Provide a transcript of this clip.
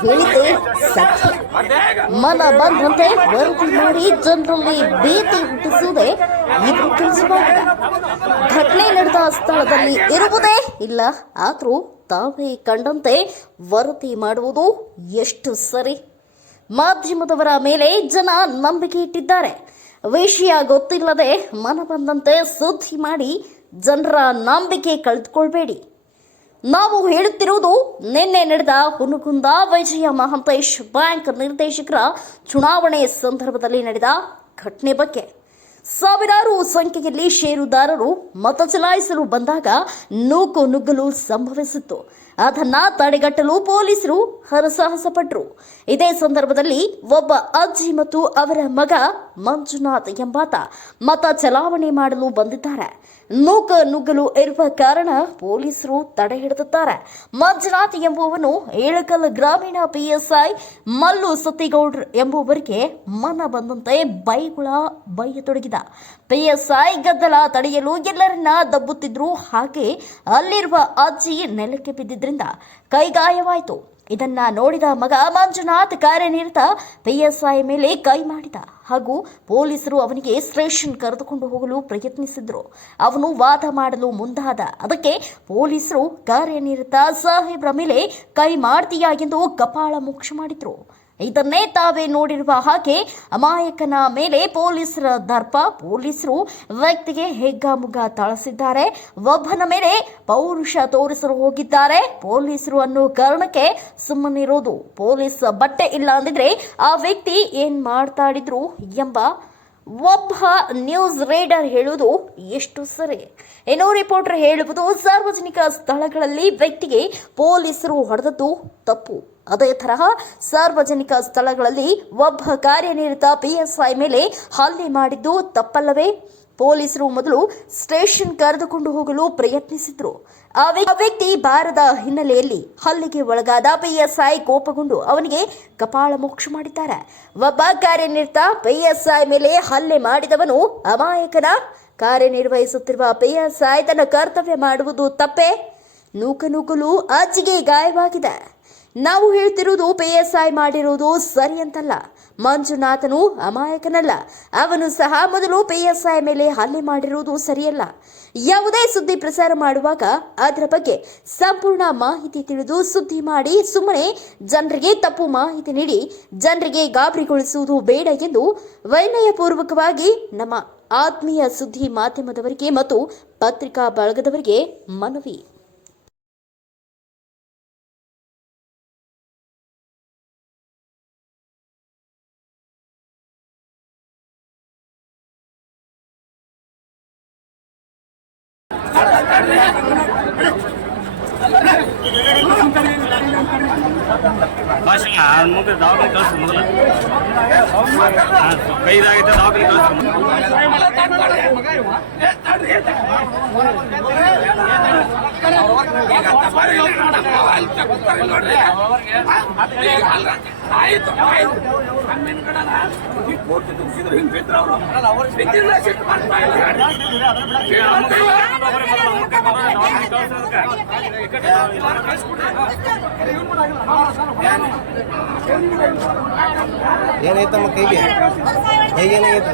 ಹೇಳಿದ್ದೆ ಸತ್ಯ. ಮನ ಬಂದಂತೆ ವರದಿ ಮಾಡಿ ಜನರಲ್ಲಿ ಭೀತಿ ಹುಟ್ಟಿಸುವುದೇ ಇದು ತಿಳಿಸಬಹುದು? ಘಟನೆ ನಡೆದ ಸ್ಥಳದಲ್ಲಿ ಇರುವುದೇ ಇಲ್ಲ. ಆದರೂ ತಾವೇ ಕಂಡಂತೆ ವರದಿ ಮಾಡುವುದು ಎಷ್ಟು ಸರಿ? ಮಾಧ್ಯಮದವರ ಮೇಲೆ ಜನ ನಂಬಿಕೆ ಇಟ್ಟಿದ್ದಾರೆ. ವಿಷಯ ಗೊತ್ತಿಲ್ಲದೆ ಮನ ಬಂದಂತೆ ಸುದ್ದಿ ಮಾಡಿ ಜನರ ನಂಬಿಕೆ ಕಳೆದುಕೊಳ್ಬೇಡಿ. ನಾವು ಹೇಳುತ್ತಿರುವುದು ನಿನ್ನೆ ನಡೆದ ಹುನಗುಂದ ವಿಜಯ ಮಹಾಂತೇಶ್ ಬ್ಯಾಂಕ್ ನಿರ್ದೇಶಕರ ಚುನಾವಣೆ ಸಂದರ್ಭದಲ್ಲಿ ನಡೆದ ಘಟನೆ ಬಗ್ಗೆ. ಸಾವಿರಾರು ಸಂಖ್ಯೆಯಲ್ಲಿ ಷೇರುದಾರರು ಮತ ಚಲಾಯಿಸಲು ಬಂದಾಗ ನೂಕು ನುಗ್ಗಲು ಸಂಭವಿಸಿತ್ತು. ಅದನ್ನ ತಡೆಗಟ್ಟಲು ಪೊಲೀಸರು ಹರಸಾಹಸ ಪಟ್ಟರು ಇದೇ ಸಂದರ್ಭದಲ್ಲಿ ಒಬ್ಬ ಅಜ್ಜಿ ಮತ್ತು ಅವರ ಮಗ ಮಂಜುನಾಥ್ ಎಂಬಾತ ಮತ ಚಲಾವಣೆ ಮಾಡಲು ಬಂದಿದ್ದಾರೆ. ನೂಕ ನುಗ್ಗಲು ಇರುವ ಕಾರಣ ಪೊಲೀಸರು ತಡೆ ಹಿಡಿದಿದ್ದಾರೆ. ಮಂಜುನಾಥ್ ಎಂಬುವನು ಏಳಕಲ್ ಗ್ರಾಮೀಣ ಪಿಎಸ್ಐ ಮಲ್ಲು ಸತ್ತಿಗೌಡ್ರ ಎಂಬುವರಿಗೆ ಮನ ಬಂದಂತೆ ಬೈಗುಳ ಬೈಯತೊಡಗಿದ. ಪಿಎಸ್ಐ ಗದ್ದಲ ತಡೆಯಲು ಎಲ್ಲರನ್ನ ದಬ್ಬುತ್ತಿದ್ರು. ಹಾಗೆ ಅಲ್ಲಿರುವ ಅಜ್ಜಿ ನೆಲಕ್ಕೆ ಬಿದ್ದಿದ್ರಿಂದ ಕೈಗಾಯವಾಯಿತು. ಇದನ್ನ ನೋಡಿದ ಮಗ ಮಂಜುನಾಥ್ ಕಾರ್ಯನಿರತ ಪಿಎಸ್ಐ ಮೇಲೆ ಕೈ ಮಾಡಿದ. ಹಾಗೂ ಪೊಲೀಸರು ಅವನಿಗೆ ಸ್ಟೇಷನ್ ಕರೆದುಕೊಂಡು ಹೋಗಲು ಪ್ರಯತ್ನಿಸಿದ್ರು. ಅವನು ವಾದ ಮಾಡಲು ಮುಂದಾದ. ಅದಕ್ಕೆ ಪೊಲೀಸರು ಕಾರ್ಯನಿರತ ಸಾಹೇಬ್ರ ಮೇಲೆ ಕೈ ಮಾಡ್ತೀಯಾ ಎಂದು ಕಪಾಳ ಮೋಕ್ಷ ಮಾಡಿದ್ರು. ಇದನ್ನೇ ತಾವೇ ನೋಡಿರುವ ಹಾಗೆ ಅಮಾಯಕನ ಮೇಲೆ ಪೊಲೀಸರ ದರ್ಪ. ಪೊಲೀಸರು ವ್ಯಕ್ತಿಗೆ ಹೆಗ್ಗಾಮುಗ ಥಳಿಸಿದ್ದಾರೆ ಒಬ್ಬನ ಮೇಲೆ ಪೌರುಷ ತೋರಿಸಲು ಹೋಗಿದ್ದಾರೆ. ಪೊಲೀಸರು ಅನ್ನೋ ಕಾರಣಕ್ಕೆ ಸುಮ್ಮನಿರೋದು. ಪೊಲೀಸ್ ಬಟ್ಟೆ ಇಲ್ಲ ಅಂದಿದ್ರೆ ಆ ವ್ಯಕ್ತಿ ಏನ್ ಮಾಡ್ತಾಡಿದ್ರು ಎಂಬ ಒಬ್ಬ ನ್ಯೂಸ್ ರೀಡರ್ ಹೇಳುವುದು ಎಷ್ಟು ಸರಿ? ಏನೋ ರಿಪೋರ್ಟರ್ ಹೇಳುವುದು ಸಾರ್ವಜನಿಕ ಸ್ಥಳಗಳಲ್ಲಿ ವ್ಯಕ್ತಿಗೆ ಪೊಲೀಸರು ಹೊಡೆದದ್ದು ತಪ್ಪು. ಅದೇ ತರಹ ಸಾರ್ವಜನಿಕ ಸ್ಥಳಗಳಲ್ಲಿ ಒಬ್ಬ ಕಾರ್ಯನಿರತ ಪಿಎಸ್ಐ ಮೇಲೆ ಹಲ್ಲೆ ಮಾಡಿದ್ದು ತಪ್ಪಲ್ಲವೇ? ಪೊಲೀಸರು ಮೊದಲು ಸ್ಟೇಷನ್ ಕರೆದುಕೊಂಡು ಹೋಗಲು ಪ್ರಯತ್ನಿಸಿದ್ರು. ಆ ವ್ಯಕ್ತಿ ಬಾರದ ಹಿನ್ನೆಲೆಯಲ್ಲಿ ಹಲ್ಲಿಗೆ ಒಳಗಾದ ಪಿಎಸ್ಐ ಕೋಪಗೊಂಡು ಅವನಿಗೆ ಕಪಾಳ ಮೋಕ್ಷ ಮಾಡಿದ್ದಾರೆ. ಒಬ್ಬ ಕಾರ್ಯನಿರತ ಪಿಎಸ್ಐ ಮೇಲೆ ಹಲ್ಲೆ ಮಾಡಿದವನು ಅಮಾಯಕನ. ಕಾರ್ಯನಿರ್ವಹಿಸುತ್ತಿರುವ ಪಿಎಸ್ಐ ತನ್ನ ಕರ್ತವ್ಯ ಮಾಡುವುದು ತಪ್ಪೇ. ನೂಕನೂಕಲು ಅಜ್ಜಿಗೆ ಗಾಯವಾಗಿದೆ. ನಾವು ಹೇಳ್ತಿರುವುದು ಐ ಮಾಡಿರೋದು ಸರಿ ಅಂತಲ್ಲ. ಮಂಜುನಾಥನು ಅಮಾಯಕನಲ್ಲ. ಅವನು ಸಹ ಮೊದಲು ಪಿ ಎಸ್ ಐ ಮೇಲೆ ಹಲ್ಲೆ ಮಾಡಿರುವುದು ಸರಿಯಲ್ಲ. ಯಾವುದೇ ಸುದ್ದಿ ಪ್ರಸಾರ ಮಾಡುವಾಗ ಅದರ ಬಗ್ಗೆ ಸಂಪೂರ್ಣ ಮಾಹಿತಿ ತಿಳಿದು ಸುದ್ದಿ ಮಾಡಿ ಸುಮ್ಮನೆ ಜನರಿಗೆ ತಪ್ಪು ಮಾಹಿತಿ ನೀಡಿ ಜನರಿಗೆ ಗಾಬರಿಗೊಳಿಸುವುದು ಬೇಡ ಎಂದು ವಿನಯಪೂರ್ವಕವಾಗಿ ನಮ್ಮ ಆತ್ಮೀಯ ಸುದ್ದಿ ಮಾಧ್ಯಮದವರಿಗೆ ಮತ್ತು ಪತ್ರಿಕಾ ಬಳಗದವರಿಗೆ ಮನವಿ. ಭಾಷಣ ಮುಂದೆ ದವಾಖಾನೆ ಕಳಿಸ್ರಿ ಮೊದಲು ಹಾಂ, ಕೈ ಇದಾಗೈತೆ ದವಾಖಾನೆ ಕಳಿಸ್ರಿ ಆಯ್ತು ಆಯ್ತು ಹಣ್ಣಿನ ಕಡಲ ಈ ಕೋಟಿ ತುಂಬಿಸಿದ್ರು ಹಿಂಗ್ ಬಿದ್ರು ಅವರು ಬಿದ್ದಿಲ್ಲ ಸಿಟ್ಟು ಮಾಡ್ತಾ ಇಲ್ಲ. ಏನೈತಮ್ಮ ಕೈಗೆ ಕೈಗೆ ಏನಾಗೈತೆ